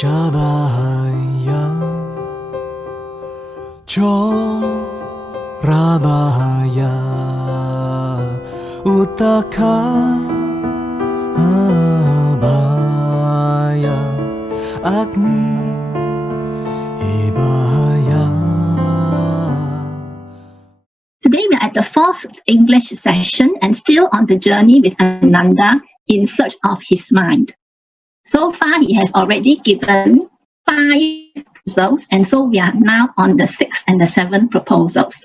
Jabahaya Chorabahaya Utaka Abhaya Agni Ibahaya. Today we are at the fourth English session and still on the journey with Ananda in search of his mind. So far he has already given 5 proposals, and so we are now on the 6th and the 7th proposals.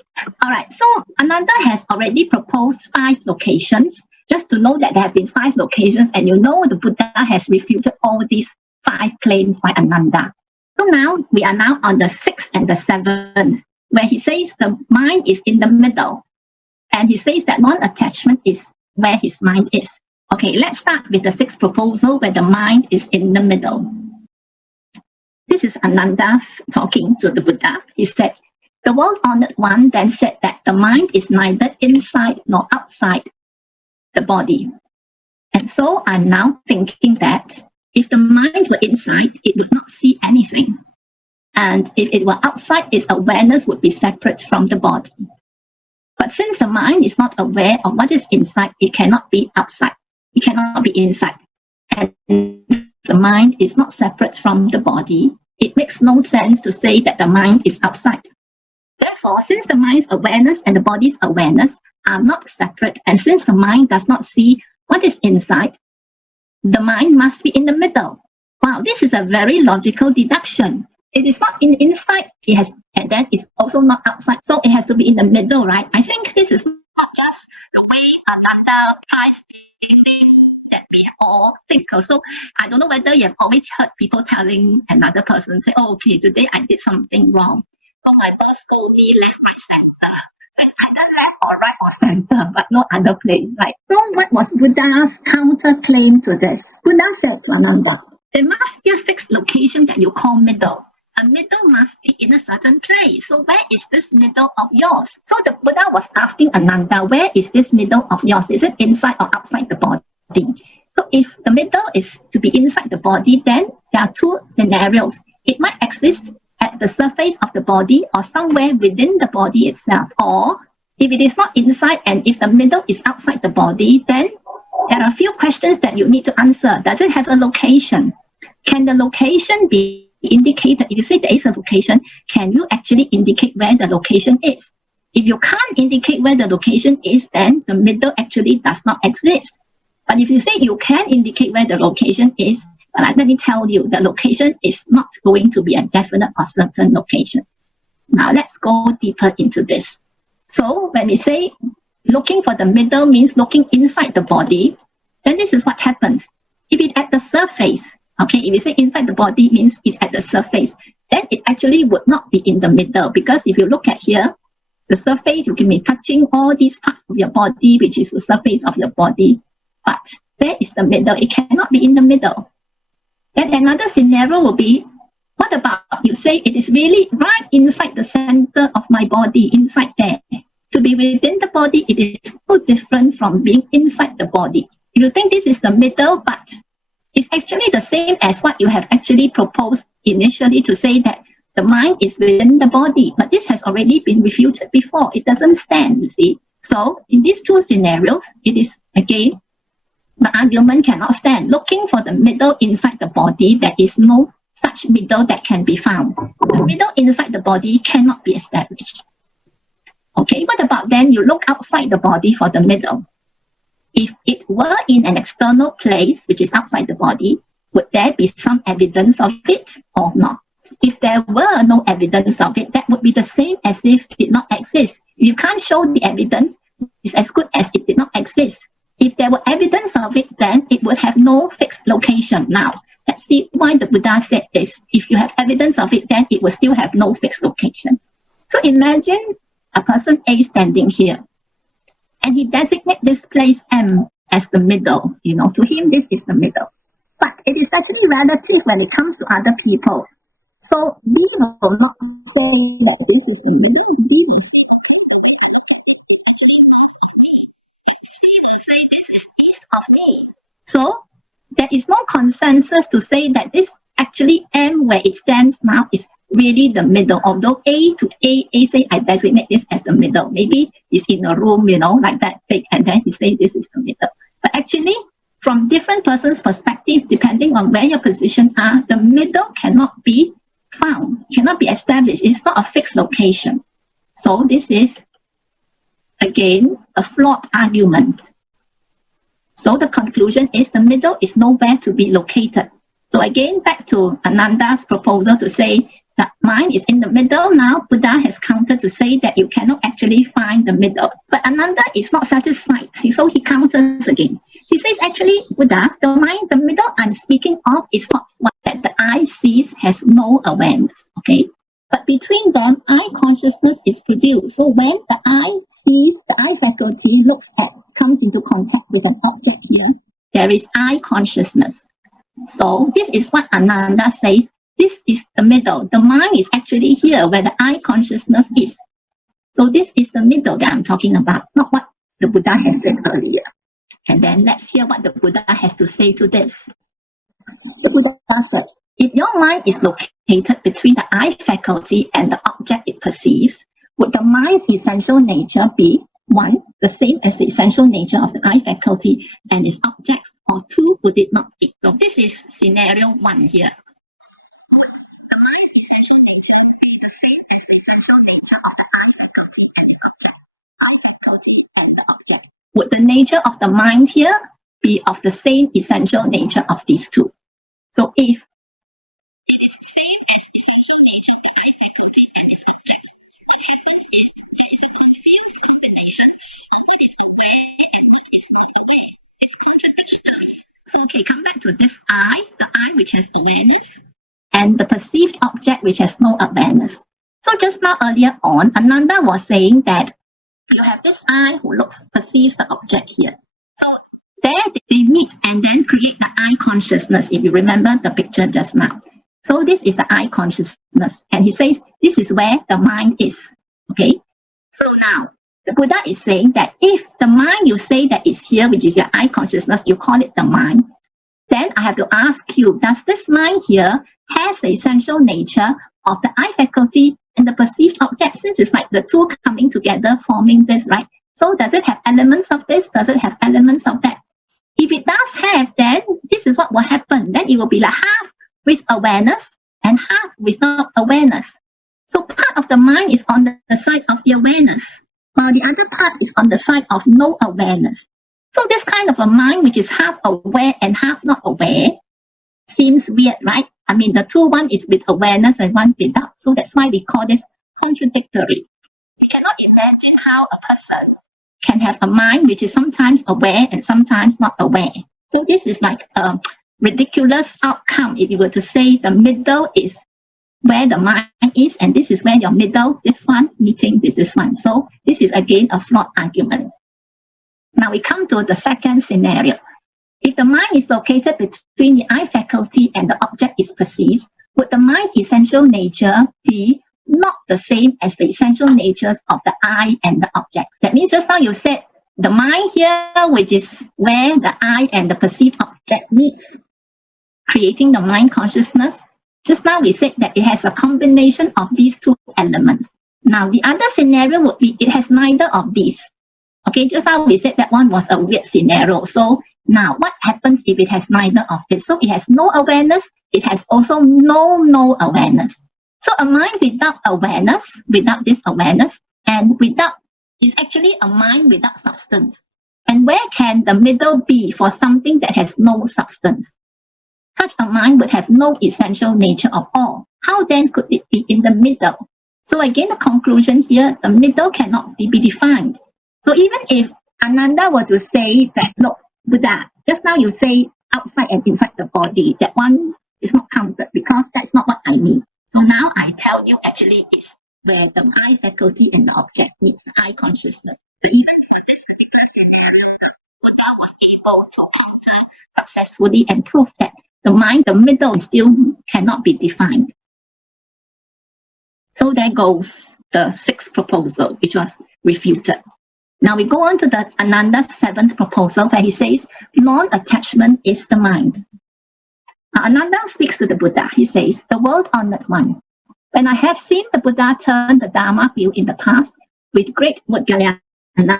Alright, so Ananda has already proposed 5 locations. Just to know that there have been 5 locations, and you know the Buddha has refuted all these 5 claims by Ananda. So now we are now on the 6th and the 7th, where he says the mind is in the middle, and he says that non-attachment is where his mind is. Okay, let's start with the 6th proposal where the mind is in the middle. This is Ananda talking to the Buddha. He said, the world-honored one then said that the mind is neither inside nor outside the body. And so I'm now thinking that if the mind were inside, it would not see anything. And if it were outside, its awareness would be separate from the body. But since the mind is not aware of what is inside, it cannot be outside. It cannot be inside. And the mind is not separate from the body. It makes no sense to say that the mind is outside. Therefore, since the mind's awareness and the body's awareness are not separate, and since the mind does not see what is inside, the mind must be in the middle. Wow, this is a very logical deduction. It is not inside, and then it's also not outside, so it has to be in the middle, right? I think this is not just the way Ananda tries that we all think. So I don't know whether you have always heard people telling another person, say, oh, okay, today I did something wrong. So my boss told me left, right, center. So it's either left or right or center, but no other place, right? So what was Buddha's counterclaim to this? Buddha said to Ananda, there must be a fixed location that you call middle. A middle must be in a certain place. So where is this middle of yours? So the Buddha was asking Ananda, where is this middle of yours? Is it inside or outside the body? So if the middle is to be inside the body, then there are 2 scenarios. It might exist at the surface of the body or somewhere within the body itself. Or if it is not inside and if the middle is outside the body, then there are a few questions that you need to answer. Does it have a location? Can the location be indicated? If you say there is a location, can you actually indicate where the location is? If you can't indicate where the location is, then the middle actually does not exist. But if you say you can indicate where the location is, let me tell you, the location is not going to be a definite or certain location. Now let's go deeper into this. So when we say looking for the middle means looking inside the body, then this is what happens. If it's at the surface, okay, if you say inside the body means it's at the surface, then it actually would not be in the middle, because if you look at here, the surface, you can be touching all these parts of your body, which is the surface of your body. But where is the middle? It cannot be in the middle. Then another scenario will be, what about you say it is really right inside the center of my body, inside there. To be within the body, it is so different from being inside the body. If you think this is the middle, but it's actually the same as what you have actually proposed initially to say that the mind is within the body. But this has already been refuted before. It doesn't stand, you see. So in these 2 scenarios, it is again, the argument cannot stand. Looking for the middle inside the body, there is no such middle that can be found. The middle inside the body cannot be established. Okay, what about then you look outside the body for the middle? If it were in an external place, which is outside the body, would there be some evidence of it or not? If there were no evidence of it, that would be the same as if it did not exist. If you can't show the evidence, it's as good as it did not exist. If there were evidence of it, then it would have no fixed location. Now, let's see why the Buddha said this. If you have evidence of it, then it will still have no fixed location. So imagine a person A standing here, and he designates this place M as the middle. To him, this is the middle. But it is actually relative when it comes to other people. So B will not say that this is the middle. B must of me. So there is no consensus to say that this actually M where it stands now is really the middle. Although A say I designate this as the middle. Maybe it's in a room, like that, and then he say this is the middle. But actually, from different persons' perspective, depending on where your position are, the middle cannot be found, cannot be established. It's not a fixed location. So this is, again, a flawed argument. So the conclusion is the middle is nowhere to be located. So again, back to Ananda's proposal to say that mind is in the middle. Now Buddha has countered to say that you cannot actually find the middle. But Ananda is not satisfied, so he counters again. He says, actually, Buddha, the mind, the middle I'm speaking of is what that the eye sees has no awareness. Okay, but between them, eye consciousness is produced. So when the eye sees, the eye faculty looks at, comes into contact with an object here, there is eye consciousness. So this is what Ananda says. This is the middle. The mind is actually here where the eye consciousness is. So this is the middle that I'm talking about, not what the Buddha has said earlier. And then let's hear what the Buddha has to say to this. The Buddha said, if your mind is located between the eye faculty and the object it perceives, would the mind's essential nature be, one, the same as the essential nature of the eye faculty and its objects, or two, would it not be? So this is scenario one here. Would the nature of the mind here be of the same essential nature of these two? So if it is the same as essential nature of the eye faculty and its objects, what happens is there is a confused combination of what is aware and what is not aware. It's contradictory. So okay, come back to this eye, the eye which has awareness, and the perceived object which has no awareness. So just now earlier on, Ananda was saying that you have this eye who perceives the object here. So there they meet and then create the eye consciousness, if you remember the picture just now. So this is the eye consciousness. And he says this is where the mind is. Okay? So now, the Buddha is saying that if the mind you say that is here, which is your eye consciousness, you call it the mind, then I have to ask you, does this mind here has the essential nature of the eye faculty and the perceived object, since it's like the two coming together forming this, right? So does it have elements of this? Does it have elements of that? If it does have, then this is what will happen. Then it will be like half with awareness and half without awareness. So part of the mind is on the side of the awareness, while the other part is on the side of no awareness. So this kind of a mind which is half aware and half not aware seems weird, right? I mean, the two, one is with awareness and one without. So that's why we call this contradictory. We cannot imagine how a person can have a mind which is sometimes aware and sometimes not aware. So this is like a ridiculous outcome if you were to say the middle is where the mind is and this is where your middle, this one, meeting with this one. So this is again a flawed argument. Now we come to the second scenario. If the mind is located between the eye faculty and the object it perceives, would the mind's essential nature be not the same as the essential natures of the eye and the object? That means just now you said the mind here, which is where the eye and the perceived object meets, creating the mind consciousness. Just now we said that it has a combination of these two elements. Now the other scenario would be it has neither of these. Okay, just now we said that one was a weird scenario. So now what happens if it has neither of this? So it has no awareness, it has also no awareness. So a mind without awareness, without this awareness, and without, is actually a mind without substance. And where can the middle be for something that has no substance? Such a mind would have no essential nature of all. How then could it be in the middle? So again, the conclusion here, the middle cannot be defined. So even if Ananda were to say that, look, Buddha, just now you say outside and inside the body, that one is not counted because that's not what I mean. So now I tell you actually it's where the eye faculty and the object meets the eye consciousness. So even for this particular scenario, Buddha was able to counter successfully and prove that the mind, the middle, still cannot be defined. So there goes the sixth proposal, which was refuted. Now we go on to the Ananda's seventh proposal, where he says non-attachment is the mind. Ananda speaks to the Buddha. He says, "The world-honored one, when I have seen the Buddha turn the Dharma wheel in the past with great Mudgalyana,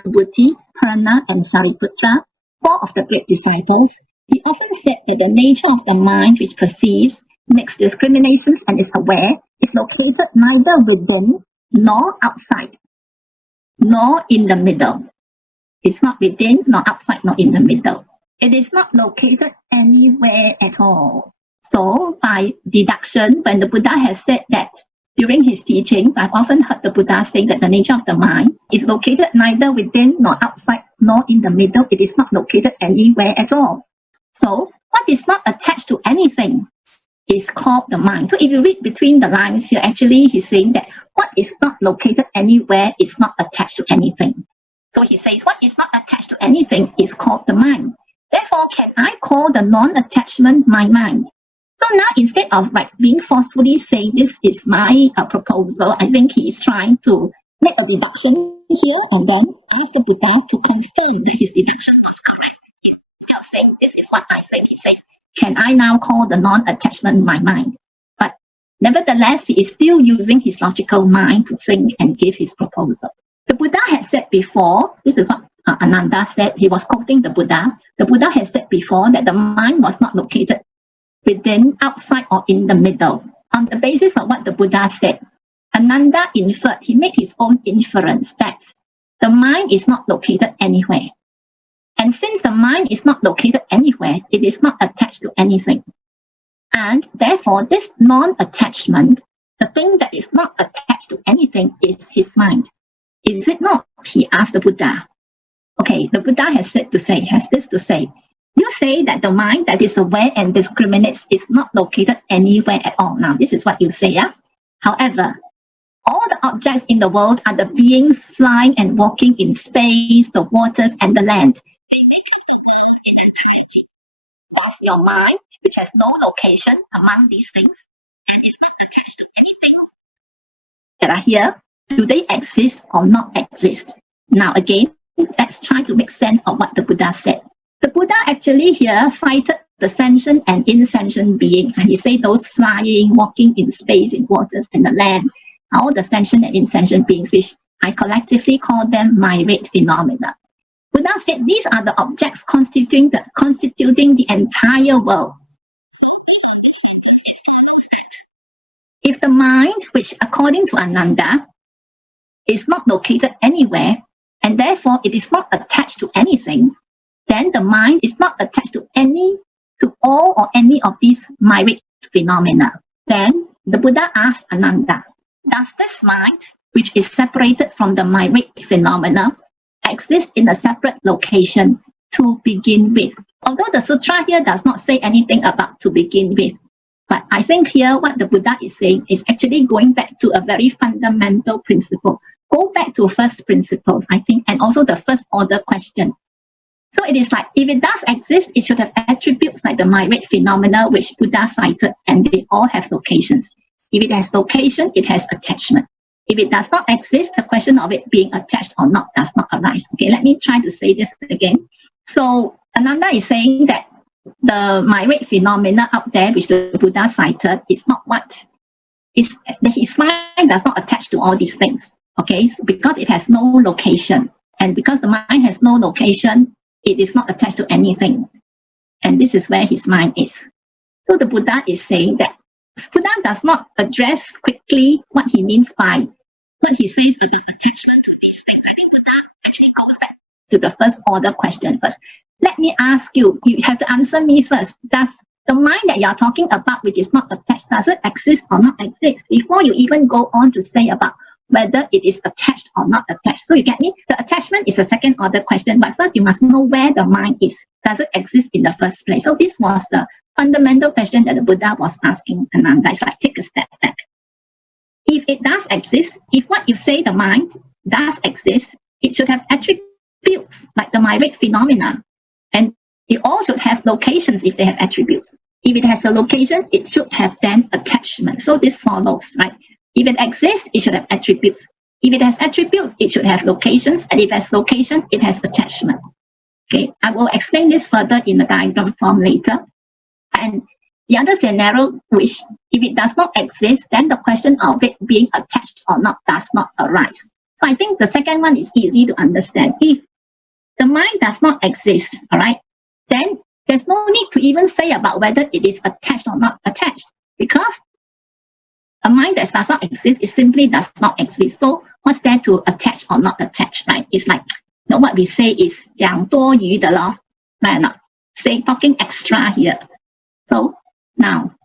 Buddhi, Purna, and Sariputra, 4 of the great disciples, he often said that the nature of the mind which perceives, makes discriminations, and is aware is located neither within nor outside, nor in the middle. It's not within, nor outside, nor in the middle. It is not located anywhere at all." So by deduction, when the Buddha has said that during his teachings, I've often heard the Buddha saying that the nature of the mind is located neither within, nor outside, nor in the middle. It is not located anywhere at all. So what is not attached to anything is called the mind. So if you read between the lines here, actually he's saying that what is not located anywhere is not attached to anything. So he says what is not attached to anything is called the mind. Therefore, can I call the non-attachment my mind? So now instead of being forcefully saying this is my proposal, I think he is trying to make a deduction here and then ask the Buddha to confirm that his deduction was correct. Instead of saying this is what I think, he says, can I now call the non-attachment my mind? But nevertheless, he is still using his logical mind to think and give his proposal. The Buddha had said before, this is what Ananda said, he was quoting the Buddha. The Buddha had said before that the mind was not located within, outside, or in the middle. On the basis of what the Buddha said, Ananda inferred, he made his own inference that the mind is not located anywhere. And since the mind is not located anywhere, it is not attached to anything. And therefore, this non-attachment, the thing that is not attached to anything, is his mind. Is it not? He asked the Buddha. Okay, the Buddha has this to say. You say that the mind that is aware and discriminates is not located anywhere at all. Now, this is what you say, yeah? However, all the objects in the world are the beings flying and walking in space, the waters, and the land. They make up the world in entirety. Thus, your mind, which has no location among these things, and is not attached to anything that are here, do they exist or not exist? Now, again, let's try to make sense of what the Buddha said. The Buddha actually here cited the sentient and insentient beings when he said those flying, walking in space, in waters, and the land, all the sentient and insentient beings, which I collectively call them myriad phenomena. Buddha said these are the objects constituting the entire world. If the mind, which according to Ananda, is not located anywhere, and therefore it is not attached to anything, then the mind is not attached to all or any of these myriad phenomena. Then the Buddha asked Ananda, does this mind, which is separated from the myriad phenomena, exist in a separate location to begin with? Although the sutra here does not say anything about to begin with, but I think here what the Buddha is saying is actually going back to a very fundamental principle. Go back to first principles, I think, and also the first order question. So it is like, if it does exist, it should have attributes like the myriad phenomena which Buddha cited, and they all have locations. If it has location, it has attachment. If it does not exist, the question of it being attached or not does not arise. Okay, let me try to say this again. So Ananda is saying that the myriad phenomena out there, which the Buddha cited, is not what is that his mind does not attach to all these things. Okay, so because it has no location, and because the mind has no location, it is not attached to anything. And this is where his mind is. So the Buddha is saying that Buddha does not address quickly what he means by what he says about attachment to these things. I think Buddha actually goes back to the first order question first. Let me ask you, you have to answer me first. Does the mind that you are talking about, which is not attached, does it exist or not exist? Before you even go on to say about whether it is attached or not attached. So you get me? The attachment is a second order question, but first you must know where the mind is. Does it exist in the first place? So this was the fundamental question that the Buddha was asking Ananda. It's like, take a step back. If it does exist, if what you say the mind does exist, it should have attributes like the myriad phenomena. And it all should have locations if they have attributes. If it has a location, it should have then attachment. So this follows, right? If it exists, it should have attributes. If it has attributes, it should have locations. And if it has location, it has attachment. Okay, I will explain this further in the diagram form later. And The other scenario, which if it does not exist, then the question of it being attached or not does not arise. So I think the second one is easy to understand. If the mind does not exist, all right, then there's no need to even say about whether it is attached or not attached, because a mind that does not exist, it simply does not exist. So what's there to attach or not attach, right? It's like, you know, what we say is 讲多余的 咯, right or not? Say talking extra here. So now,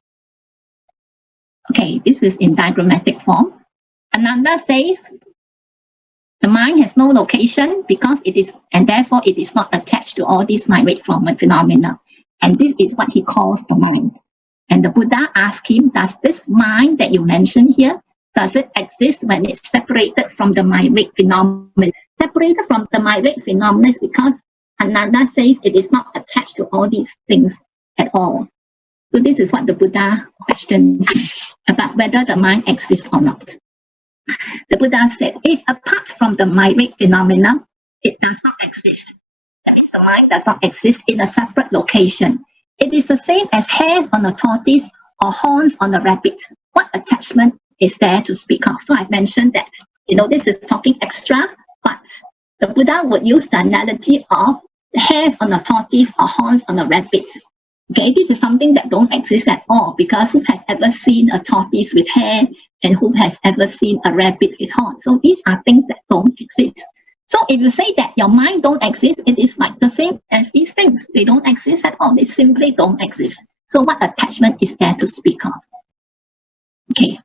okay, this is in diagrammatic form. Ananda says the mind has no location because it is, and therefore it is not attached to all these mind-weight phenomena. And this is what he calls the mind. And the Buddha asked him, does this mind that you mentioned here, does it exist when it's separated from the mind-weight phenomena? Separated from the mind-weight phenomena is because Ananda says it is not attached to all these things at all. So this is what the Buddha questioned about whether the mind exists or not. The Buddha said, if apart from the mind-weight phenomena, it does not exist. That means the mind does not exist in a separate location. It is the same as hairs on a tortoise or horns on a rabbit. What attachment is there to speak of? So I've mentioned that, you know, this is talking extra, but the Buddha would use the analogy of hairs on a tortoise or horns on a rabbit. Okay, this is something that don't exist at all, because who has ever seen a tortoise with hair and who has ever seen a rabbit with horns? So these are things that don't exist. So if you say that your mind don't exist, it is like the same as these things. They don't exist at all. They simply don't exist. So what attachment is there to speak of? Okay,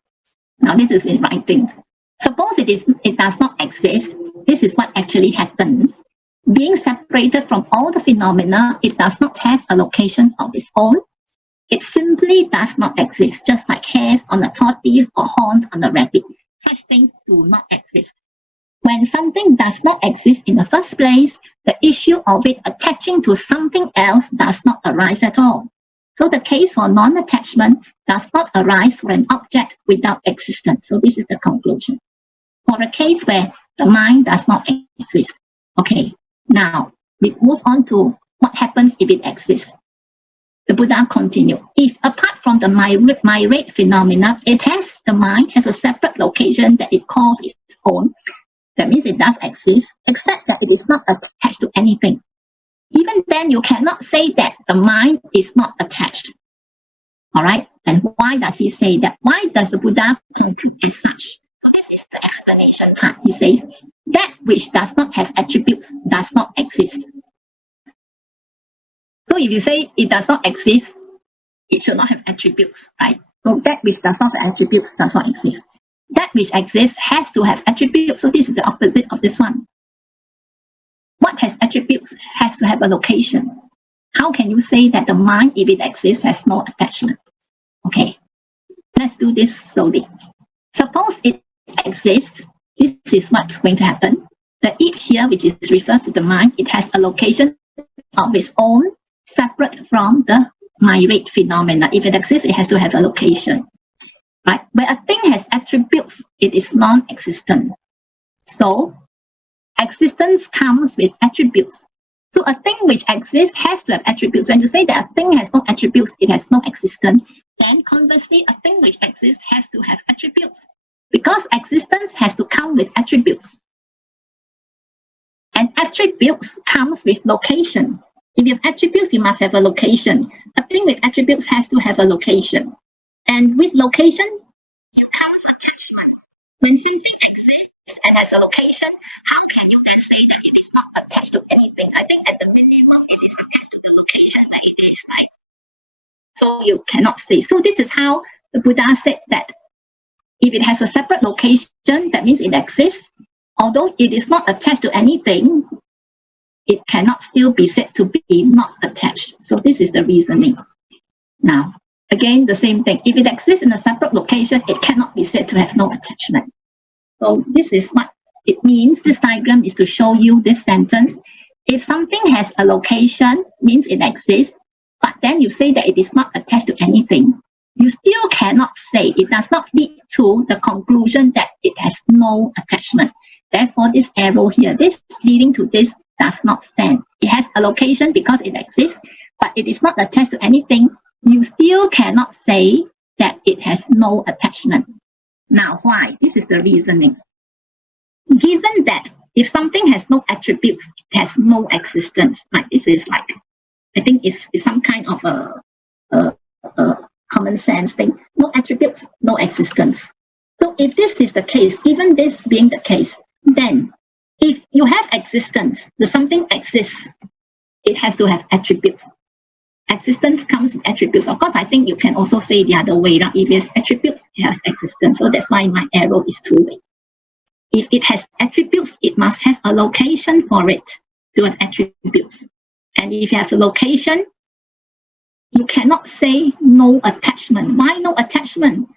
now this is in writing. Suppose it does not exist. This is what actually happens. Being separated from all the phenomena, it does not have a location of its own. It simply does not exist, just like hairs on a tortoise or horns on a rabbit. Such things do not exist. When something does not exist in the first place, the issue of it attaching to something else does not arise at all. So the case for non-attachment does not arise for an object without existence. So this is the conclusion. For a case where the mind does not exist. Okay, now we move on to what happens if it exists. The Buddha continued, if apart from the mind-weight phenomena, the mind has a separate location that it calls its own. That means it does exist, except that it is not attached to anything. Even then, you cannot say that the mind is not attached. All right? And why does he say that? Why does the Buddha conclude as such? So this is the explanation part. He says, that which does not have attributes does not exist. So if you say it does not exist, it should not have attributes, right? So that which does not have attributes does not exist. That which exists has to have attributes. So this is the opposite of this one. What has attributes has to have a location. How can you say that the mind, if it exists, has no attachment? Okay, let's do this slowly. Suppose it exists. This is what's going to happen. The it here, which refers to the mind, it has a location of its own, separate from the mind-weight phenomena. If it exists, it has to have a location. Right? Where a thing has attributes, it is non-existent. So, existence comes with attributes. So, a thing which exists has to have attributes. When you say that a thing has no attributes, it has no existence, then conversely, a thing which exists has to have attributes. Because existence has to come with attributes. And attributes comes with location. If you have attributes, you must have a location. A thing with attributes has to have a location. And with location, you comes attachment. When something exists and has a location, how can you then say that it is not attached to anything? I think at the minimum, it is attached to the location where it is, right? So you cannot say. So this is how the Buddha said that if it has a separate location, that means it exists. Although it is not attached to anything, it cannot still be said to be not attached. So this is the reasoning. Now, again, the same thing. If it exists in a separate location, it cannot be said to have no attachment. So this is what it means. This diagram is to show you this sentence. If something has a location, means it exists, but then you say that it is not attached to anything, you still cannot say, it does not lead to the conclusion that it has no attachment. Therefore, this arrow here, this leading to this does not stand. It has a location because it exists, but it is not attached to anything. you still cannot say that it has no attachment. Now, why? This is the reasoning. Given that if something has no attributes, it has no existence. Like this is like, I think it's some kind of a common sense thing. No attributes, no existence. So if this is the case, even this being the case, then if you have existence, the something exists, it has to have attributes. Existence comes with attributes. Of course, I think you can also say the other way around. If it has attributes, it has existence. So that's why my arrow is two-way. If it has attributes, it must have a location for it to have attributes. And if you have a location, you cannot say no attachment. Why no attachment?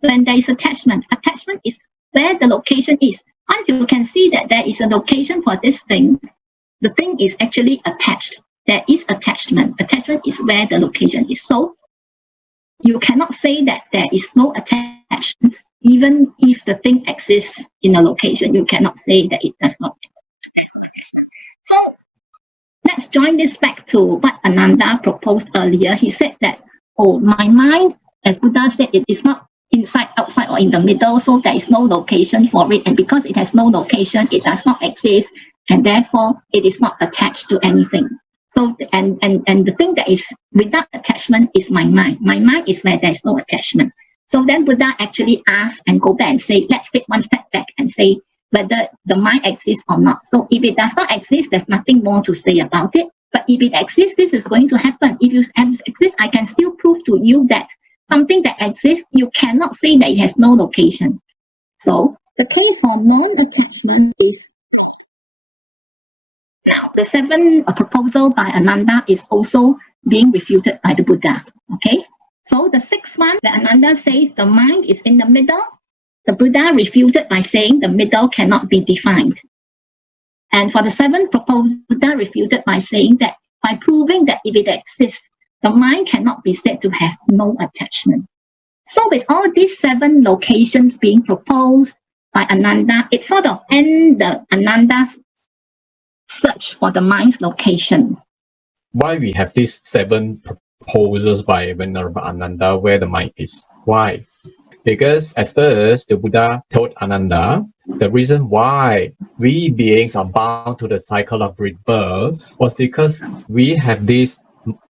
When there is attachment, attachment is where the location is. Once you can see that there is a location for this thing, the thing is actually attached. There is attachment. Attachment is where the location is. So you cannot say that there is no attachment. Even if the thing exists in a location, you cannot say that it does not exist. So let's join this back to what Ananda proposed earlier. He said that, oh, my mind, as Buddha said, it is not inside, outside, or in the middle, so there is no location for it. And because it has no location, it does not exist, and therefore it is not attached to anything. So, and the thing that is without attachment is my mind. My mind is where there is no attachment. So then Buddha actually asked and go back and say, let's take one step back and say whether the mind exists or not. So if it does not exist, there's nothing more to say about it. But if it exists, this is going to happen. If it exists, I can still prove to you that something that exists, you cannot say that it has no location. So the case for non-attachment is, now the seventh proposal by Ananda is also being refuted by the Buddha. Okay. So the sixth one, that Ananda says the mind is in the middle, the Buddha refuted by saying the middle cannot be defined. And for the seventh proposal, Buddha refuted by saying that by proving that if it exists, the mind cannot be said to have no attachment. So with all these seven locations being proposed by Ananda, it sort of ends Ananda's search for the mind's location. Why we have these seven proposals by Venerable Ananda where the mind is? Why? Because at first the Buddha told Ananda the reason why we beings are bound to the cycle of rebirth was because we have this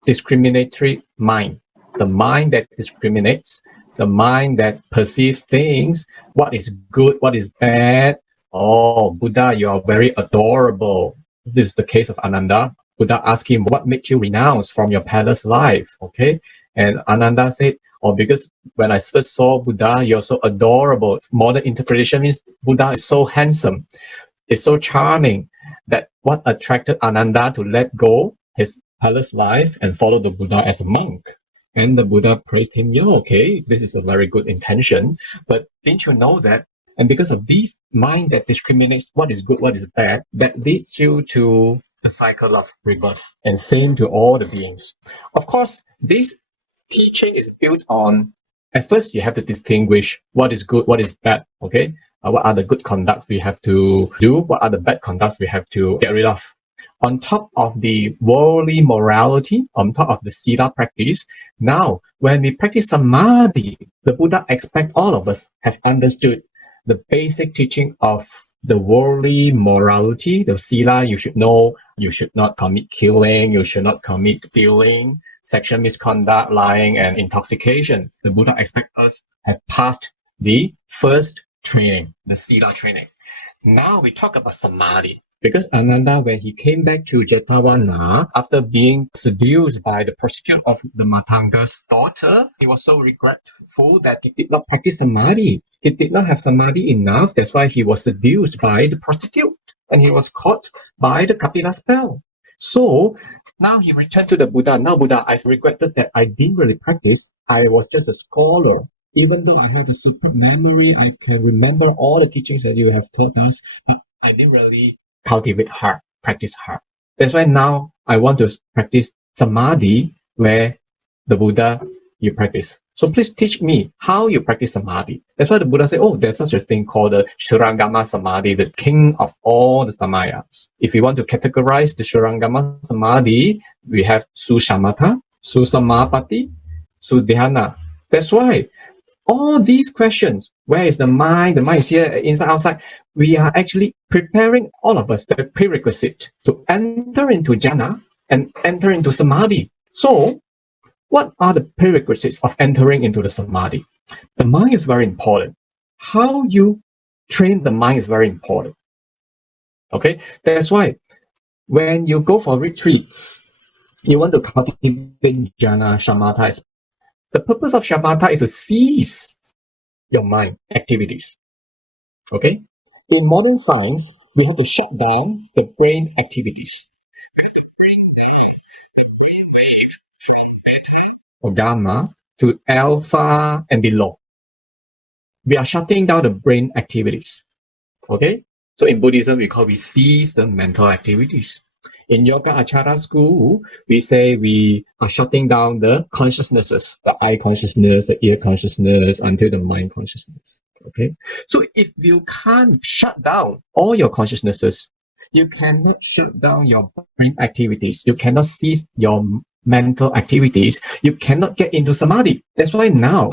discriminatory mind. The mind that discriminates, the mind that perceives things, what is good, what is bad. Oh, Buddha, you are very adorable. This is the case of Ananda. Buddha asked him, what made you renounce from your palace life? Okay. And Ananda said, oh, because when I first saw Buddha, you're so adorable. Modern interpretation means Buddha is so handsome, is so charming, that what attracted Ananda to let go his palace life and follow the Buddha as a monk. And the Buddha praised him, yeah, okay, this is a very good intention, but didn't you know that? And because of this mind that discriminates what is good, what is bad, that leads you to the cycle of rebirth, and same to all the beings. Of course, this teaching is built on, at first you have to distinguish what is good, what is bad, okay? What are the good conducts we have to do? What are the bad conducts we have to get rid of? On top of the worldly morality, on top of the Sila practice, now when we practice Samadhi, the Buddha expects all of us have understood the basic teaching of the worldly morality, the Sila. You should know you should not commit killing, you should not commit stealing, sexual misconduct, lying, and intoxication. The Buddha expects us have passed the first training, the Sila training. Now we talk about Samadhi. Because Ananda, when he came back to Jetavana, after being seduced by the prostitute of the Matanga's daughter, he was so regretful that he did not practice Samadhi. He did not have Samadhi enough. That's why he was seduced by the prostitute. And he was caught by the Kapila spell. So now he returned to the Buddha. Now, Buddha, I regretted that I didn't really practice. I was just a scholar. Even though I have a super memory, I can remember all the teachings that you have taught us, but I didn't really cultivate heart, practice heart. That's why now I want to practice Samadhi where the Buddha you practice. So please teach me how you practice Samadhi. That's why the Buddha said, oh, there's such a thing called the Shurangama Samadhi, the king of all the Samayas. If you want to categorize the Shurangama Samadhi, we have Shambhatta, Susamapati, Sudhyana. That's why all these questions, where is the mind? The mind is here, inside, outside. We are actually preparing all of us the prerequisite to enter into jhana and enter into samadhi. So, what are the prerequisites of entering into the samadhi? The mind is very important. How you train the mind is very important. Okay, that's why when you go for retreats, you want to cultivate jhana, Shambhatta. The purpose of Shambhatta is to cease your mind activities. Okay? In modern science, we have to shut down the brain activities. We have to bring the brain wave from beta or gamma to alpha and below. We are shutting down the brain activities. Okay? So in Buddhism, we cease the mental activities. In Yoga Achara school, we say we are shutting down the consciousnesses, the eye consciousness, the ear consciousness, until the mind consciousness. Okay? So if you can't shut down all your consciousnesses, you cannot shut down your brain activities, you cannot cease your mental activities, you cannot get into samadhi. That's why now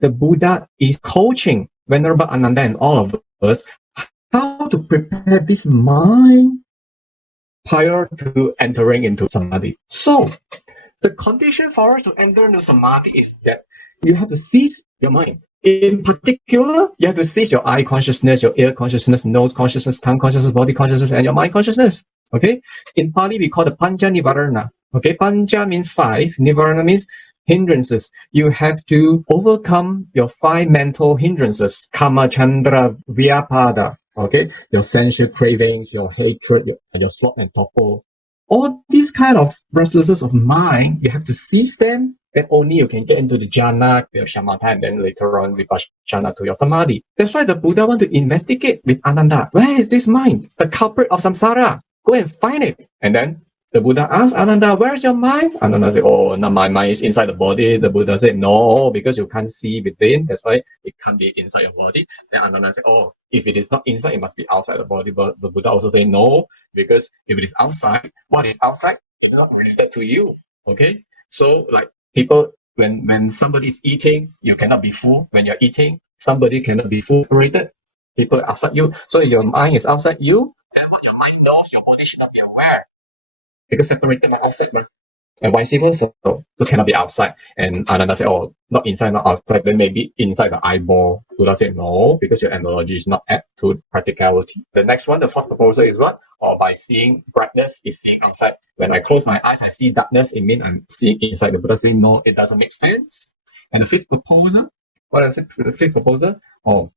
the Buddha is coaching Venerable Ananda and all of us how to prepare this mind prior to entering into samadhi. So, the condition for us to enter into samadhi is that you have to cease your mind. In particular, you have to cease your eye consciousness, your ear consciousness, nose consciousness, tongue consciousness, body consciousness, and your mind consciousness. Okay? In Pali, we call the Pancha Nivarana. Okay? Pancha means 5. Nivarana means hindrances. You have to overcome your 5 mental hindrances. Kama, Chandra, Vyapada. Okay, your sensual cravings, your hatred, your sloth and torpor, all these kind of restlessness of mind, you have to cease them. Then only you can get into the jhana, your shamatha, and then later on vipassana to your samadhi. That's why the Buddha want to investigate with Ananda. Where is this mind? The culprit of samsara. Go and find it. And then the Buddha asked Ananda, where's your mind? Ananda said, oh, no, my mind is inside the body. The Buddha said, no, because you can't see within. That's why it can't be inside your body. Then Ananda said, oh, if it is not inside, it must be outside the body. But the Buddha also said, no, because if it is outside, what is outside is not related to you. Okay? So, like people, when somebody is eating, you cannot be full. When you're eating, somebody cannot be full separated. People outside you. So if your mind is outside you, then what your mind knows, your body should not be aware. Because separated by outside, and vice versa. So cannot be outside. And Ananda said, oh, not inside, not outside, then maybe inside the eyeball. Buddha said, no, because your analogy is not apt to practicality. The next one, the fourth proposal is what? Or by seeing brightness is seeing outside. When I close my eyes, I see darkness, it means I'm seeing inside. The Buddha said, no, it doesn't make sense. And the fifth proposal, what I said, the fifth proposal, oh,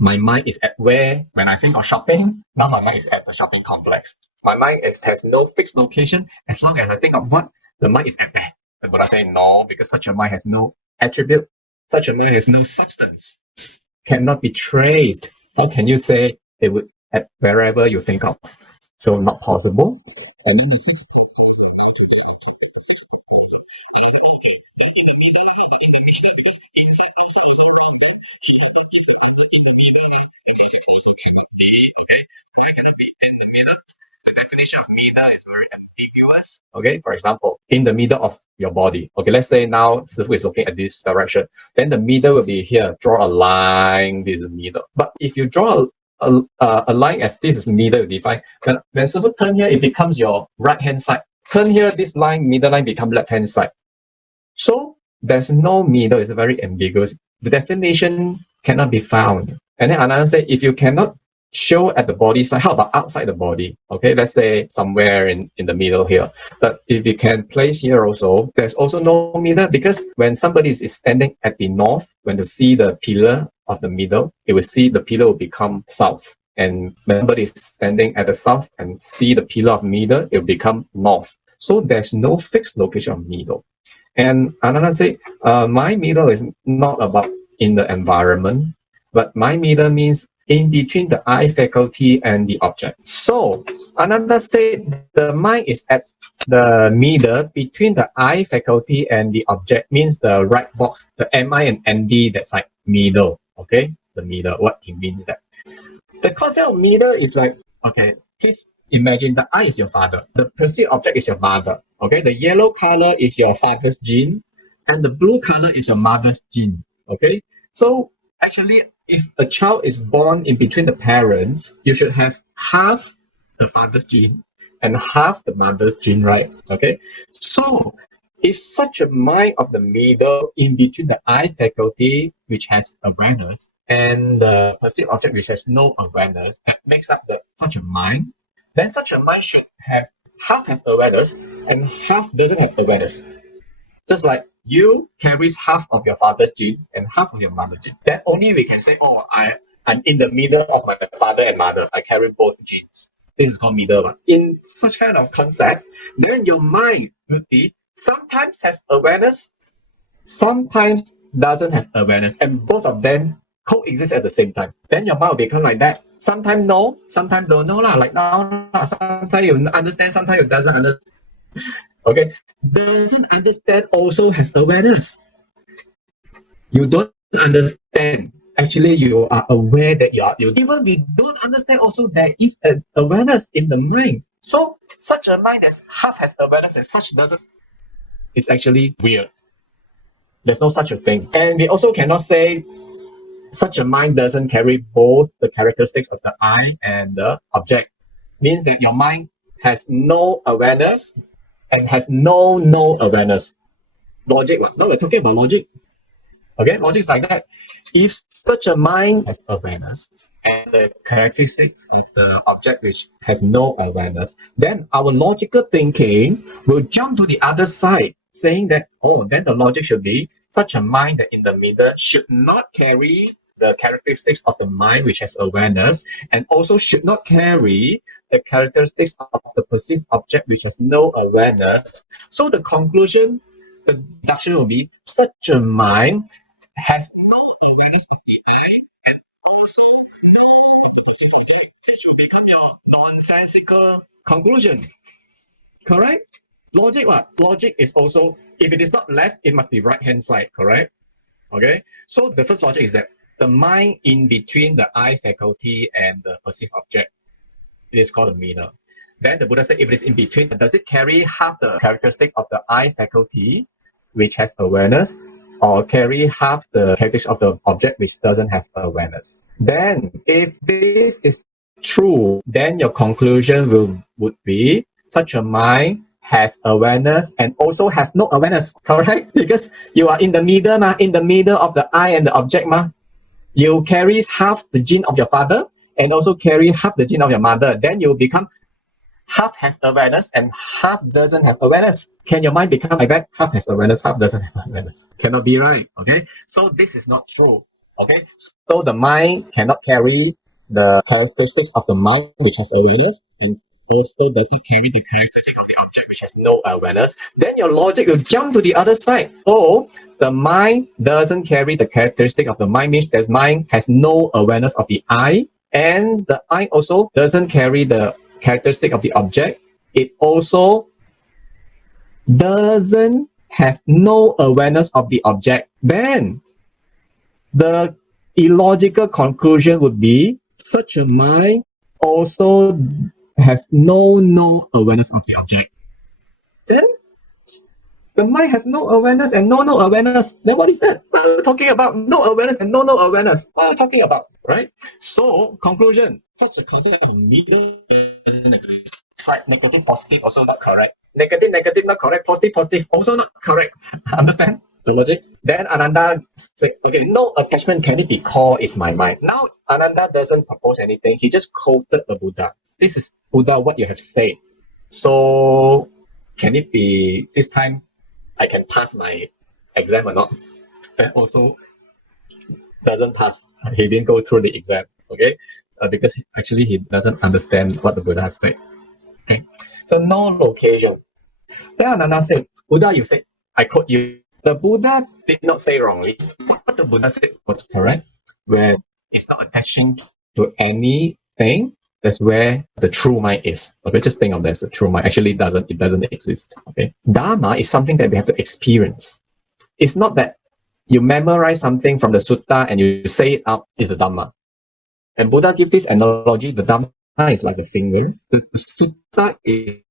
my mind is at where? When I think of shopping, now my mind is at the shopping complex. My mind has no fixed location. As long as I think of what, the mind is at there. The Buddha say no, because such a mind has no attribute. Such a mind has no substance. Cannot be traced. How can you say it would at wherever you think of? So not possible. And then the sixth. Of middle is very ambiguous. Okay, for example, in the middle of your body. Okay, let's say now Sifu is looking at this direction. Then the middle will be here. Draw a line. This is the middle. But if you draw a line as this is the middle, you define. When Sifu turn here, it becomes your right hand side. Turn here, this line, middle line, become left hand side. So there's no middle. It's very ambiguous. The definition cannot be found. And then Ananda said, if you cannot show at the body side, how about outside the body? Okay, let's say somewhere in the middle here. But if you can place here also, there's also no middle, because when somebody is standing at the north, when they see the pillar of the middle, it will see the pillar will become south. And when somebody is standing at the south and see the pillar of middle, it will become north. So there's no fixed location of middle. And Ananda said, my middle is not about in the environment, but my middle means in between the eye faculty and the object. So Ananda said the mind is at the middle between the eye faculty and the object, means the right box, the MI and ND, that's like middle. Okay, the middle, what it means that. The concept of middle is like, okay, please imagine the eye is your father, the perceived object is your mother. Okay, the yellow color is your father's gene, and the blue color is your mother's gene. Okay, so actually, if a child is born in between the parents, you should have half the father's gene and half the mother's gene, right? Okay, so if such a mind of the middle in between the I faculty, which has awareness, and the perceived object, which has no awareness, that makes up such a mind, then such a mind should have half has awareness and half doesn't have awareness. Just like you carries half of your father's gene and half of your mother's gene. Then only we can say, oh, I'm in the middle of my father and mother. I carry both genes. This is called middle one. In such kind of concept, then your mind would be sometimes has awareness, sometimes doesn't have awareness, and both of them coexist at the same time. Then your mind will become like that. Sometimes no, sometimes don't know lah. Like now, sometimes you understand, sometimes you doesn't understand. Okay, doesn't understand also has awareness. You don't understand. Actually, you are aware that you even we don't understand also there is an awareness in the mind. So such a mind that half has awareness and such doesn't is actually weird. There's no such a thing. And we also cannot say such a mind doesn't carry both the characteristics of the I and the object. Means that your mind has no awareness and has no awareness. Logic, now we're talking about logic. Okay, logic is like that. If such a mind has awareness and the characteristics of the object which has no awareness, then our logical thinking will jump to the other side, saying that, oh, then the logic should be such a mind that in the middle should not carry the characteristics of the mind which has awareness, and also should not carry the characteristics of the perceived object which has no awareness. So the conclusion, the deduction will be such a mind has no awareness of the I and also no perceived object. This should become your nonsensical conclusion. Correct? Logic what? Logic is also, if it is not left, it must be right hand side, correct? Okay? So the first logic is that the mind in between the I faculty and the perceived object, it is called the middle. Then the Buddha said, if it is in between, does it carry half the characteristic of the I faculty, which has awareness, or carry half the characteristic of the object which doesn't have awareness? Then, if this is true, then your conclusion would be such a mind has awareness and also has no awareness, correct? Because you are in the middle, in the middle of the I and the object. You carry half the gene of your father and also carry half the gene of your mother. Then you become half has awareness and half doesn't have awareness. Can your mind become like that? Half has awareness, half doesn't have awareness. Cannot be right, okay? So this is not true, okay? So the mind cannot carry the characteristics of the mind which has awareness and also does not carry the characteristic of the object which has no awareness. Then your logic will jump to the other side. Oh, the mind doesn't carry the characteristic of the mind, means that mind has no awareness of the I, and the I also doesn't carry the characteristic of the object. It also doesn't have no awareness of the object. Then the illogical conclusion would be such a mind also has no awareness of the object. Then the mind has no awareness and no awareness. Then what is that? What are we talking about? No awareness and no awareness. What are we talking about? Right? So, conclusion. Such a concept of middle doesn't exist. It's like negative, positive, also not correct. Negative, not correct. Positive, also not correct. Understand the logic? Then Ananda said, okay, no attachment can it be called is my mind. Now, Ananda doesn't propose anything. He just quoted the Buddha. This is Buddha, what you have said. So, can it be this time I can pass my exam or not? And also doesn't pass. He didn't go through the exam, okay? Because actually he doesn't understand what the Buddha has said. Okay, so no location. Then Ananda said, Buddha, you said, I quote you, the Buddha did not say wrongly. What the Buddha said was correct. Where it's not attaching to anything, that's where the true mind is. Okay, just think of that as a true mind. Actually, it doesn't exist. Okay, Dharma is something that we have to experience. It's not that you memorize something from the sutta and you say it out is the Dharma. And Buddha gives this analogy: the Dharma is like a finger. The sutta is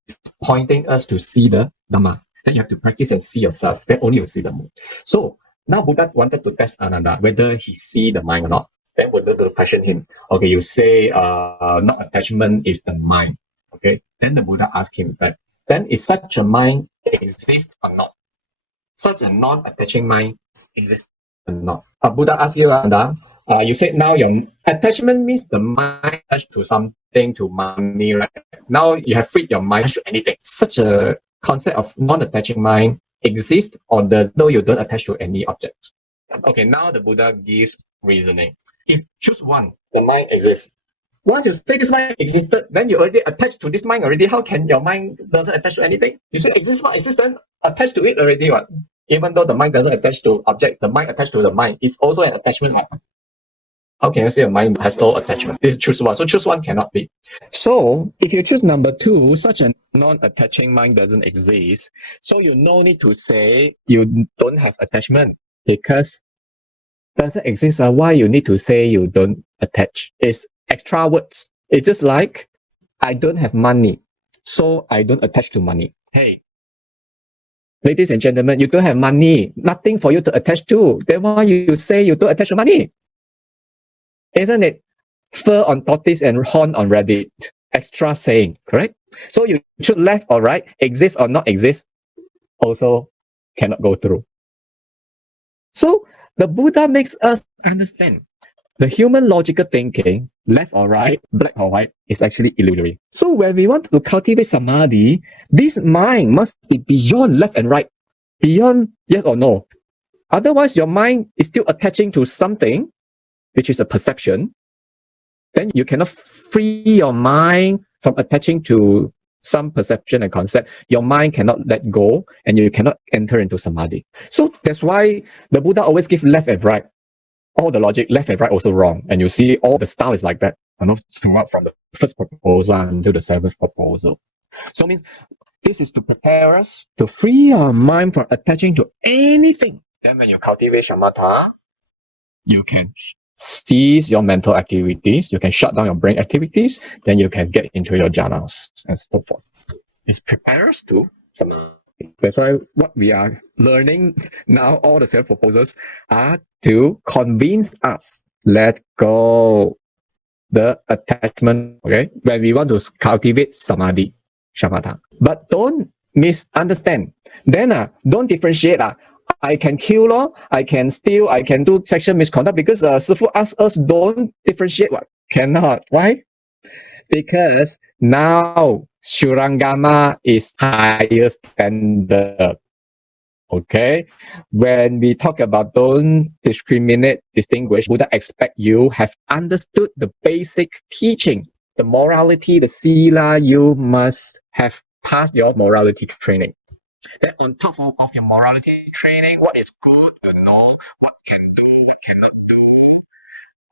pointing us to see the Dharma. Then you have to practice and see yourself. Then only you see the moon. So now Buddha wanted to test Ananda whether he see the mind or not. Then Buddha will question him. Okay, you say non-attachment is the mind. Okay. Then the Buddha asked him that. Then is such a mind exist or not? Such a non-attaching mind exists or not? Buddha asked you, Ananda. You said now your attachment means the mind attached to something, to money, right? Now you have freed your mind to anything. Such a concept of non-attaching mind exists or does though you don't attach to any object. Okay, now the Buddha gives reasoning. If choose one, the mind exists. Once you say this mind existed, then you already attached to this mind already. How can your mind doesn't attach to anything? You say exists, not exist, then attached to it already. What? Even though the mind doesn't attach to object, the mind attached to the mind is also an attachment. What? How can you say a mind has no attachment? This is choose one. So choose one cannot be. So if you choose number two, such a non-attaching mind doesn't exist. So you no need to say you don't have attachment because doesn't exist. Why you need to say you don't attach? It's extra words. It's just like I don't have money, so I don't attach to money. Hey, ladies and gentlemen, you don't have money, nothing for you to attach to. Then why you say you don't attach to money? Isn't it fur on tortoise and horn on rabbit? Extra saying, correct? So you choose left or right, exist or not exist, also cannot go through. So the Buddha makes us understand the human logical thinking, left or right, black or white, is actually illusory. So when we want to cultivate Samadhi, this mind must be beyond left and right, beyond yes or no. Otherwise, your mind is still attaching to something, which is a perception. Then you cannot free your mind from attaching to some perception and concept. Your mind cannot let go and you cannot enter into Samadhi. So that's why the Buddha always gives left and right. All the logic, left and right, also wrong. And you see all the style is like that. Throughout from the first proposal until the seventh proposal. So it means this is to prepare us to free our mind from attaching to anything. Then when you cultivate Shambhatta, you can cease your mental activities, you can shut down your brain activities, then you can get into your jhanas and so forth. It prepares to Samadhi. That's why what we are learning now, all the self-proposals are to convince us, let go the attachment, okay? When we want to cultivate Samadhi, Shambhatta. But don't misunderstand. Then don't differentiate. I can kill, I can steal, I can do sexual misconduct because Sifu asks us don't differentiate. What? Cannot. Why? Because now Shurangama is higher standard. Okay? When we talk about don't discriminate, distinguish, Buddha expect you have understood the basic teaching, the morality, the sila, you must have passed your morality training. Then on top of your morality training, what is good to know, what can do, what cannot do.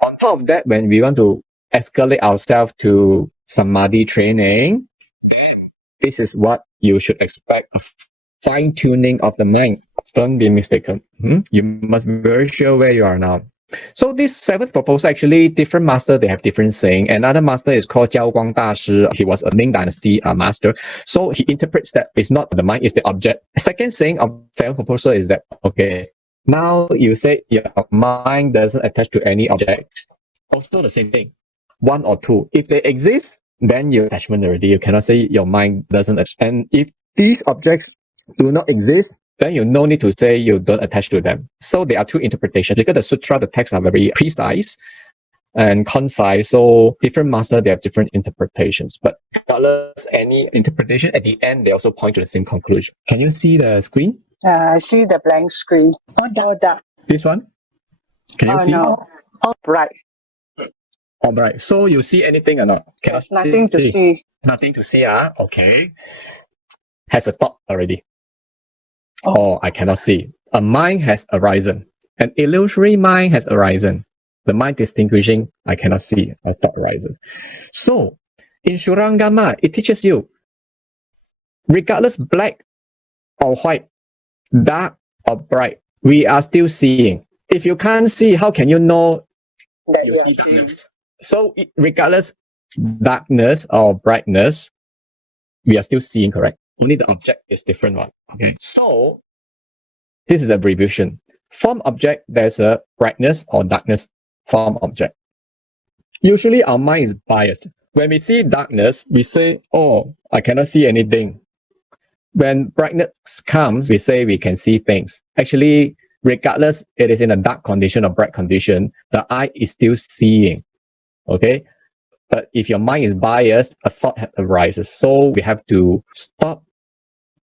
On top of that, when we want to escalate ourselves to Samadhi training, then this is what you should expect, a fine-tuning of the mind. Don't be mistaken. You must be very sure where you are now. So this seventh proposal, actually, different master, they have different saying. Another master is called Jiao Guang Da Shi. He was a Ming Dynasty master. So he interprets that it's not the mind, it's the object. Second saying of seventh proposal is that, okay, now you say your mind doesn't attach to any objects. Also the same thing, one or two. If they exist, then your attachment already. You cannot say your mind doesn't attach. And if these objects do not exist, then you no need to say you don't attach to them. So there are two interpretations. Because the sutra, the texts are very precise and concise. So different masters, they have different interpretations. But regardless any interpretation, at the end, they also point to the same conclusion. Can you see the screen? I see the blank screen. All dark. This one? Can you see? No. All bright. All right. So you see anything or not? There's nothing to see. Nothing to see, Okay. Has a thought already. Oh, I cannot see. A mind has arisen. An illusory mind has arisen. The mind distinguishing, I cannot see. A thought arises. So, in Shurangama, it teaches you, regardless black or white, dark or bright, we are still seeing. If you can't see, how can you know That you see darkness? So, regardless darkness or brightness, we are still seeing, correct? Only the object is different one. Okay. So this is abbreviation. Form object, there's a brightness or darkness form object. Usually our mind is biased. When we see darkness, we say, oh, I cannot see anything. When brightness comes, we say we can see things. Actually, regardless it is in a dark condition or bright condition, the eye is still seeing. Okay. But if your mind is biased, a thought arises. So we have to stop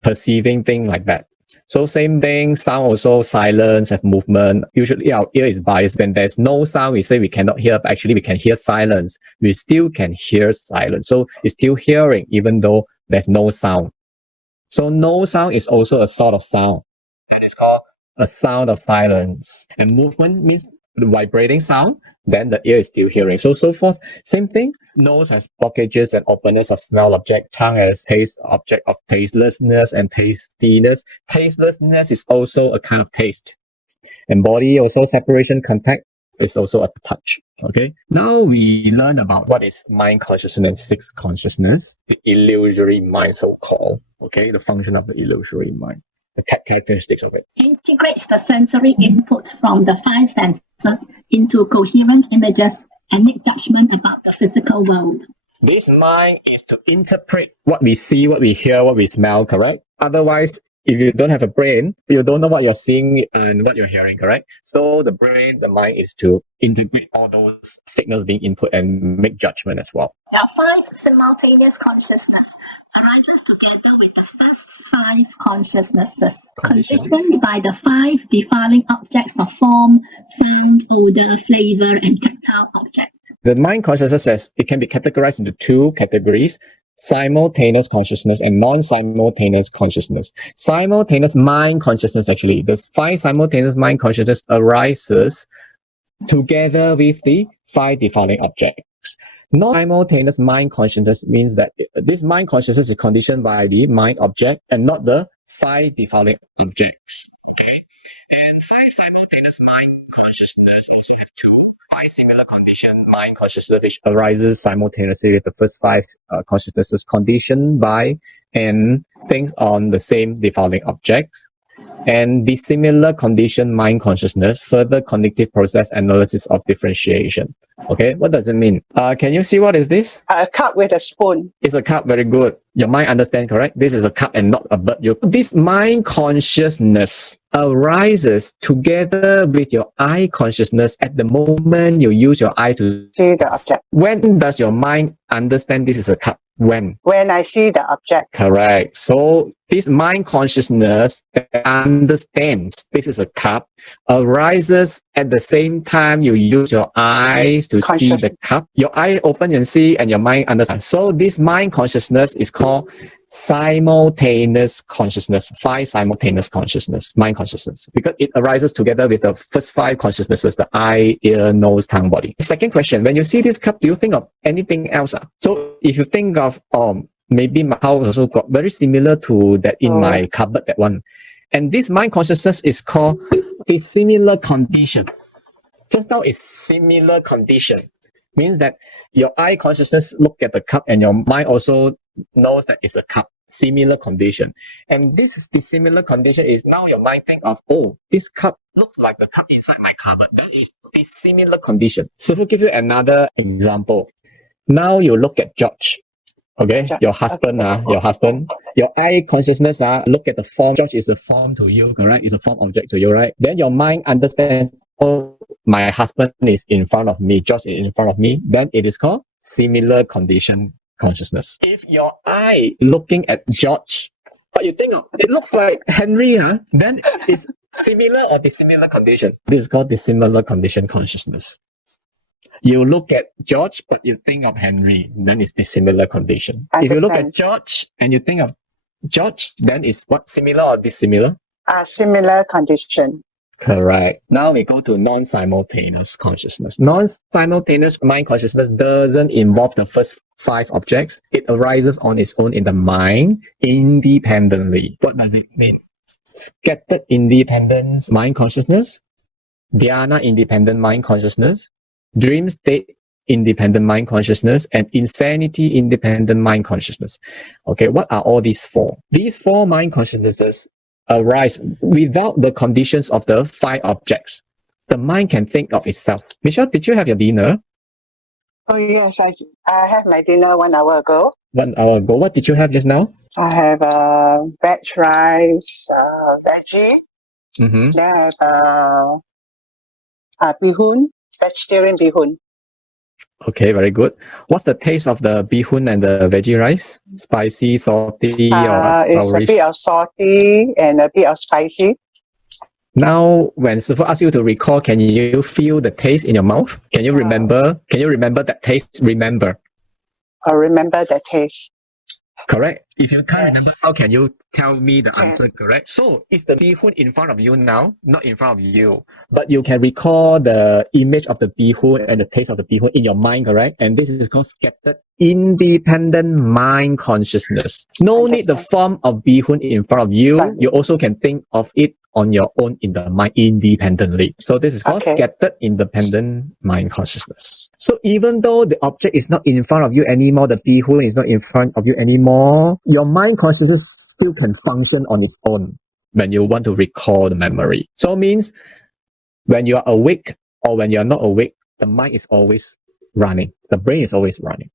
perceiving things like that. So same thing, sound also, silence, have movement. Usually our ear is biased. When there's no sound, we say we cannot hear, but actually we can hear silence. We still can hear silence. So it's still hearing, even though there's no sound. So no sound is also a sort of sound. And it's called a sound of silence. And movement means the vibrating sound, then the ear is still hearing. So forth. Same thing. Nose has blockages and openness of smell object. Tongue has taste object of tastelessness and tastiness. Tastelessness is also a kind of taste. And body also separation contact is also a touch. Okay. Now we learn about what is mind consciousness, sixth consciousness, the illusory mind so-called. Okay. The function of the illusory mind. The characteristics of it. Integrates the sensory input from the five senses into coherent images and make judgment about the physical world. This mind is to interpret what we see, what we hear, what we smell, correct? Otherwise, if you don't have a brain, you don't know what you're seeing and what you're hearing, correct? So the brain, the mind is to integrate all those signals being input and make judgment as well. There are five simultaneous consciousness arises together with the first five consciousnesses, conditioned by the five defiling objects of form, sound, odor, flavor, and tactile objects. The mind consciousness says it can be categorized into two categories: simultaneous consciousness and non-simultaneous consciousness. Simultaneous mind consciousness, actually, the five simultaneous mind consciousness arises together with the five defiling objects. Non-simultaneous mind consciousness means that this mind consciousness is conditioned by the mind object and not the five defiling objects. Okay. And five simultaneous mind consciousness also have two. Five similar conditioned mind consciousness which arises simultaneously with the first five consciousnesses conditioned by and things on the same defiling objects. And the similar conditioned mind consciousness, further cognitive process analysis of differentiation. Okay, what does it mean? Can you see what is this? A cup with a spoon. It's a cup, very good. Your mind understand, correct? This is a cup and not a bird. This mind consciousness arises together with your eye consciousness at the moment you use your eye to See the object. When does your mind understand this is a cup? When? When I see the object. Correct. So this mind consciousness that understands this is a cup arises at the same time you use your eyes to see the cup. Your eye open and see, and your mind understands. So this mind consciousness is called simultaneous consciousness, five simultaneous consciousness, mind consciousness, because it arises together with the first five consciousnesses, the eye, ear, nose, tongue, body. Second question, when you see this cup, do you think of anything else? So if you think of maybe my house also got very similar to that in my cupboard, that one. And this mind consciousness is called the similar condition. Just now is similar condition. Means that your eye consciousness look at the cup and your mind also knows that it's a cup. Similar condition. And this is the similar condition is now your mind think of, oh, this cup looks like the cup inside my cupboard. That is the similar condition. So if I give you another example. Now you look at George. Okay, your husband, your eye consciousness, look at the form. George is a form to you, correct? It's a form object to you, right? Then your mind understands, oh, my husband is in front of me, George is in front of me. Then it is called similar condition consciousness. If your eye looking at George, but you think, it looks like Henry, then it's similar or dissimilar condition. This is called dissimilar condition consciousness. You look at George, but you think of Henry, then it's dissimilar condition. If you look at George and you think of George, then it's what, similar or dissimilar? Similar condition. Correct. Now we go to non-simultaneous consciousness. Non-simultaneous mind consciousness doesn't involve the first five objects. It arises on its own in the mind independently. What does it mean? Scattered independent mind consciousness, dhyana independent mind consciousness, dream state independent mind consciousness, and insanity independent mind consciousness. Okay, what are all these four? These four mind consciousnesses arise without the conditions of the five objects. The mind can think of itself. Michelle, did you have your dinner? Oh yes, I had my dinner 1 hour ago. 1 hour ago. What did you have just now? I have veg rice, veggie. Mm-hmm. Then I have bihun, vegetarian bihun. Okay, very good. What's the taste of the bihun and the veggie rice? Spicy, salty, or It's a sourish? bit of salty and a bit of spicy. Now, when Sifu asks you to recall, can you feel the taste in your mouth? Can you remember? Can you remember that taste? Remember. I remember the taste. Correct. If you can't remember, how can you tell me the Okay. answer correct? So, is the bihun in front of you now? Not in front of you. But you can recall the image of the bihun and the taste of the bihun in your mind, correct? And this is called scattered independent mind consciousness. No need the form of bihun in front of you. Right. You also can think of it on your own in the mind independently. So this is called Okay. scattered independent mind consciousness. So even though the object is not in front of you anymore, the bihun is not in front of you anymore, your mind consciousness still can function on its own when you want to recall the memory. So it means when you are awake or when you are not awake, the mind is always running. The brain is always running.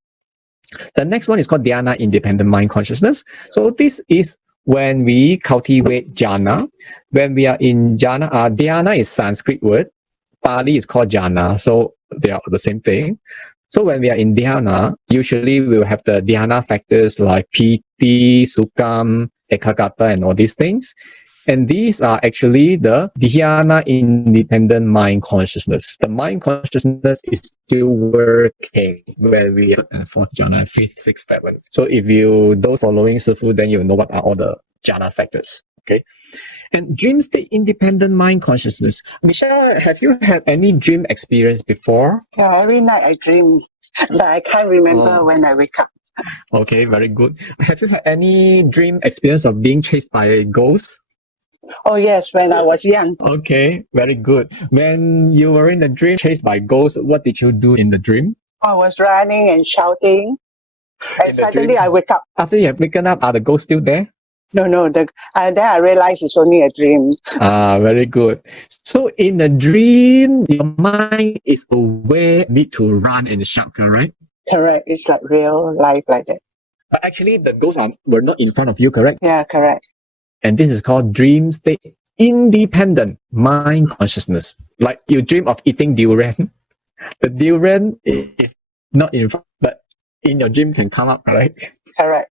The next one is called dhyana, independent mind consciousness. So this is when we cultivate jhana. When we are in jhana, dhyana is Sanskrit word. Pali is called jhana. So they are the same thing. So when we are in dhyana, usually we will have the dhyana factors like piti, sukham, ekagata, and all these things. And these are actually the dhyana independent mind consciousness. The mind consciousness is still working when we are in fourth jhana, fifth, sixth, seventh. So if you don't following Sifu, then you know what are all the jhana factors. Okay. And dream state independent mind consciousness. Michelle, have you had any dream experience before? Yeah, every night I dream, but I can't remember Oh. when I wake up. Okay, very good. Have you had any dream experience of being chased by ghosts? Oh yes, when I was young. Okay, very good. When you were in the dream chased by ghosts, what did you do in the dream? I was running and shouting, In and the suddenly dream? I wake up. After you have waken up, are the ghosts still there? No. Then I realized it's only a dream. Very good. So in the dream, your mind is aware, need to run and shout, correct? Correct. It's like real life like that. But actually, the ghosts were not in front of you, correct? Yeah, correct. And this is called dream state independent mind consciousness. Like you dream of eating durian. The durian is not in front, but in your dream can come up, correct? Correct.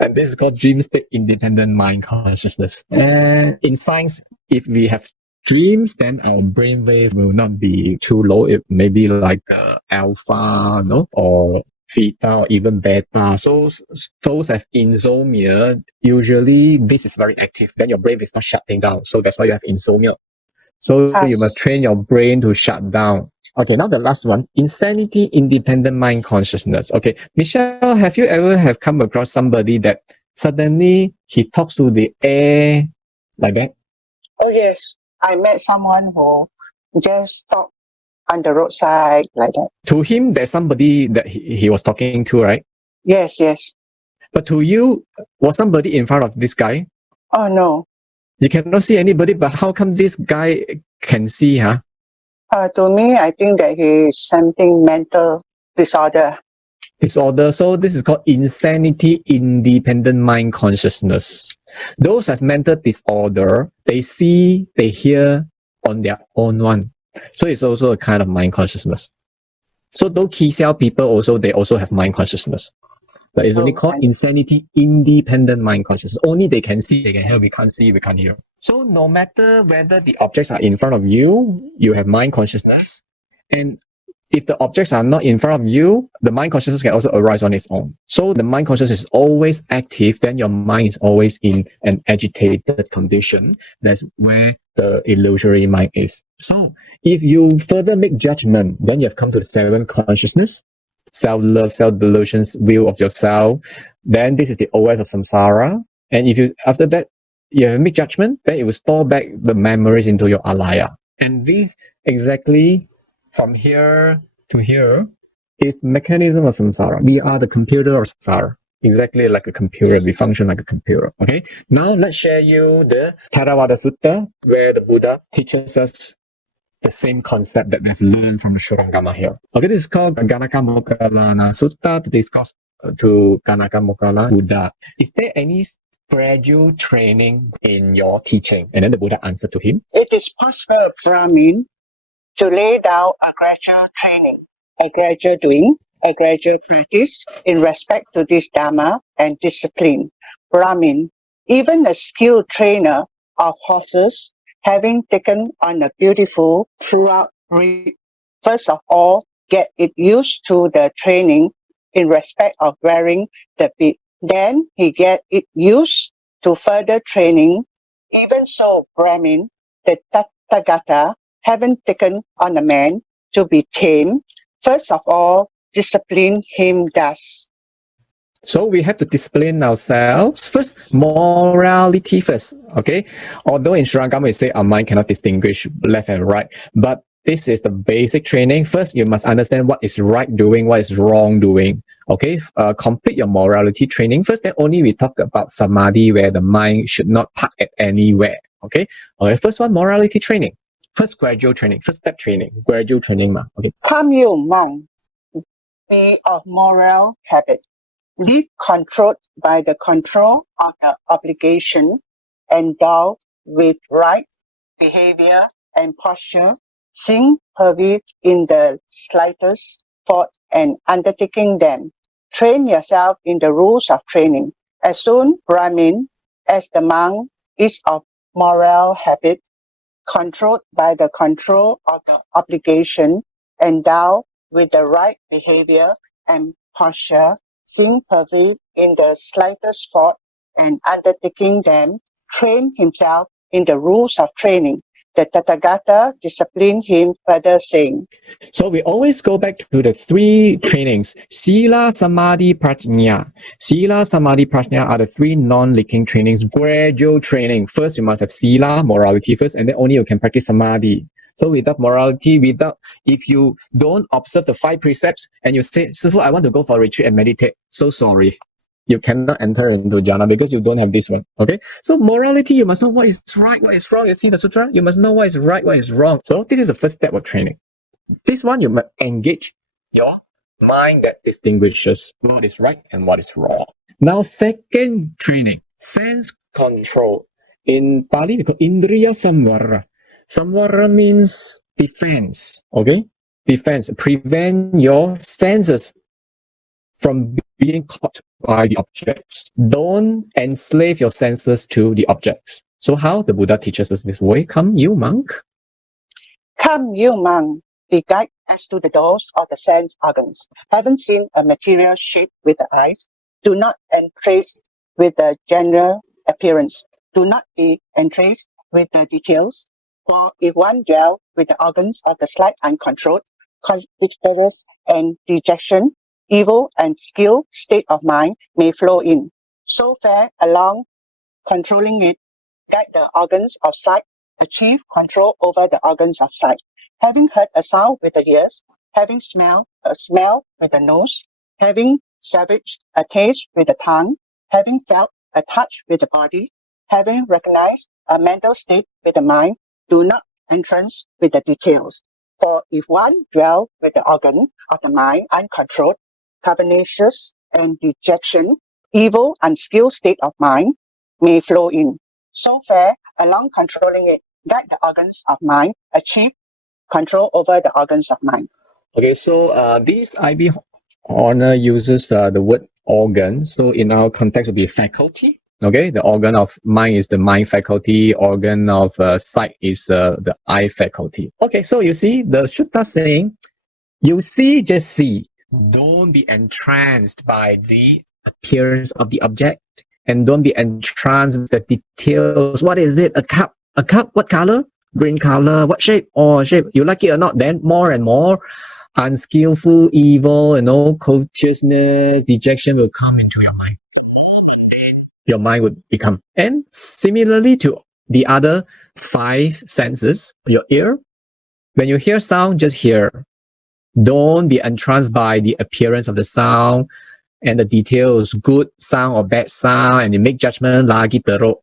And this is called dream state independent mind consciousness. And in science, if we have dreams, then our brain wave will not be too low. It may be like alpha, no, or theta, or even beta. So those have insomnia. Usually, this is very active. Then your brain is not shutting down. So that's why you have insomnia. So you must train your brain to shut down. Okay, now the last one, insanity independent mind consciousness. Okay, Michelle, have you ever have come across somebody that suddenly he talks to the air like that? Oh yes, I met someone who just stopped on the roadside like that. To him, there's somebody that he was talking to, right? Yes. But to you, was somebody in front of this guy? Oh no. You cannot see anybody, but how come this guy can see, huh? To me, I think that he's something mental disorder. Disorder. So this is called insanity independent mind consciousness. Those have mental disorder, they see, they hear on their own one. So it's also a kind of mind consciousness. So those Kisiao people also, they also have mind consciousness. But it's only called insanity independent mind consciousness. Only they can see, they can hear, we can't see, we can't hear. So no matter whether the objects are in front of you, you have mind consciousness. And if the objects are not in front of you, the mind consciousness can also arise on its own. So the mind consciousness is always active, then your mind is always in an agitated condition. That's where the illusory mind is. So if you further make judgment, then you have come to the seventh consciousness. Self-love, self-delusions, view of yourself. Then this is the OS of samsara. And if you, after that, you have make judgment, then it will store back the memories into your alaya. And this exactly from here to here, is mechanism of samsara. We are the computer of samsara. Exactly like a computer. We function like a computer. Okay. Now let's share you the Theravada Sutta, where the Buddha teaches us the same concept that we've learned from the Shurangama here. Okay, this is called Ganaka Mokkallana Sutta. This is called to Ganaka Mokkala Buddha. Is there any gradual training in your teaching? And then the Buddha answered to him. It is possible, Brahmin, to lay down a gradual training, a gradual doing, a gradual practice in respect to this Dharma and discipline. Brahmin, even a skilled trainer of horses, having taken on a beautiful throughout breed, first of all, get it used to the training in respect of wearing the bit. Then he get it used to further training. Even so, Brahmin, the Tathagata, haven't taken on a man to be tamed, first of all, discipline him thus. So we have to discipline ourselves first, morality first. Okay, although in Shurangama we say our mind cannot distinguish left and right, but this is the basic training. First, you must understand what is right doing, what is wrong doing. Okay, complete your morality training first. Then only we talk about samadhi, where the mind should not park at anywhere. Okay, first one, morality training. First, gradual training. First step training, gradual training. Okay. Come you monk, be of moral habit. Live controlled by the control of the obligation, endowed with right behavior and posture, seeing pervade in the slightest thought and undertaking them. Train yourself in the rules of training. As soon, Brahmin, as the monk is of moral habit, controlled by the control of the obligation, endowed with the right behavior and posture, seeing pervade in the slightest thought and undertaking them, train himself in the rules of training. The Tathagata disciplined him further, saying. So we always go back to the three trainings. Sila, Samadhi, Prajna. Sila, Samadhi, Prajna are the three non-leaking trainings, gradual training. First, you must have Sila, morality first, and then only you can practice Samadhi. So without morality, if you don't observe the 5 precepts and you say, Sifu, I want to go for a retreat and meditate. So sorry. You cannot enter into jhana because you don't have this one. Okay. So morality, you must know what is right, what is wrong. You see the sutra, you must know what is right, what is wrong. So this is the first step of training. This one, you must engage your mind that distinguishes what is right and what is wrong. Now, second training, sense control. In Pali, we call Indriya Samvara. Samvara means defense. Okay. Defense. Prevent your senses from being caught by the objects. Don't enslave your senses to the objects. So how the Buddha teaches us this way? Come you monk. Come you monk, be guided as to the doors of the sense organs. Having seen a material shape with the eyes, do not entrace with the general appearance. Do not be entraced with the details. For if one dwell with the organs of the slight uncontrolled, conflictus and dejection, evil and skill state of mind may flow in. So fare along controlling it, guide the organs of sight, achieve control over the organs of sight. Having heard a sound with the ears, having smelled a smell with the nose, having savaged a taste with the tongue, having felt a touch with the body, having recognized a mental state with the mind, do not entrance with the details. For if one dwell with the organ of the mind uncontrolled, carbonaceous and dejection, evil unskilled state of mind may flow in. So fare along controlling it, guide the organs of mind, achieve control over the organs of mind. Okay, so this IB honor uses the word organ. So in our context would be faculty. Okay, the organ of mind is the mind faculty. Organ of sight is the eye faculty. Okay, so you see the Sutta saying, you see, just see. Don't be entranced by the appearance of the object, and don't be entranced with the details. What is it? A cup? A cup? What color? Green color. What shape? Oh, shape. You like it or not? Then more and more unskillful, evil, covetousness, dejection will come into your mind. Your mind would become. And similarly to the other 5 senses, your ear, when you hear sound, just hear. Don't be entranced by the appearance of the sound and the details, good sound or bad sound, and you make judgment, lagi teruk.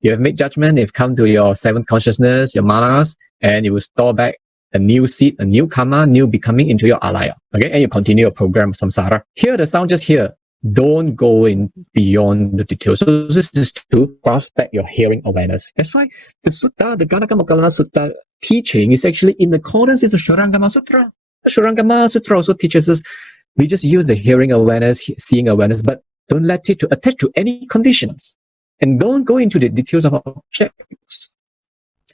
You have made judgment, you've come to your seventh consciousness, your manas, and you will store back a new seed, a new karma, new becoming into your alaya. Okay, and you continue your program of samsara. Hear the sound, just hear. Don't go in beyond the details. So this is to grasp back your hearing awareness. That's why the sutta, the Ganagamokalana Sutta teaching is actually in accordance with the Shurangama Sutra. The Shurangama Sutra also teaches us we just use the hearing awareness, seeing awareness, but don't let it to attach to any conditions. And don't go into the details of objects.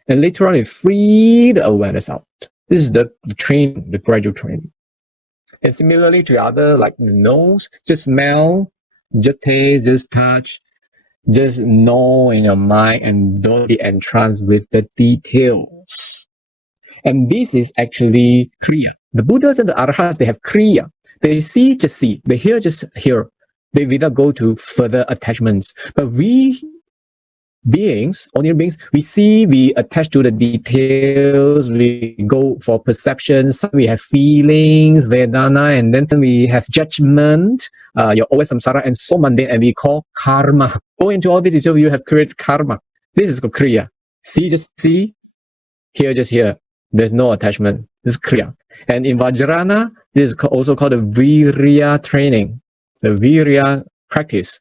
And later on, you free the awareness out. This is the training, the gradual training. And similarly to the other, like the nose, just smell, just taste, just touch, just know in your mind and don't be entranced with the details. And this is actually Kriya. The Buddhas and the Arhats, they have Kriya. They see, just see. They hear, just hear. They without go to further attachments. But we beings, ordinary beings, we see, we attach to the details, we go for perceptions, we have feelings, Vedana, and then we have judgment, you're always samsara, and so mundane, and we call karma. Go into all this, so you have created karma. This is called Kriya. See, just see, hear, just hear. There's no attachment. This is Kriya. And in Vajrana, this is also called the Virya training, the Virya practice.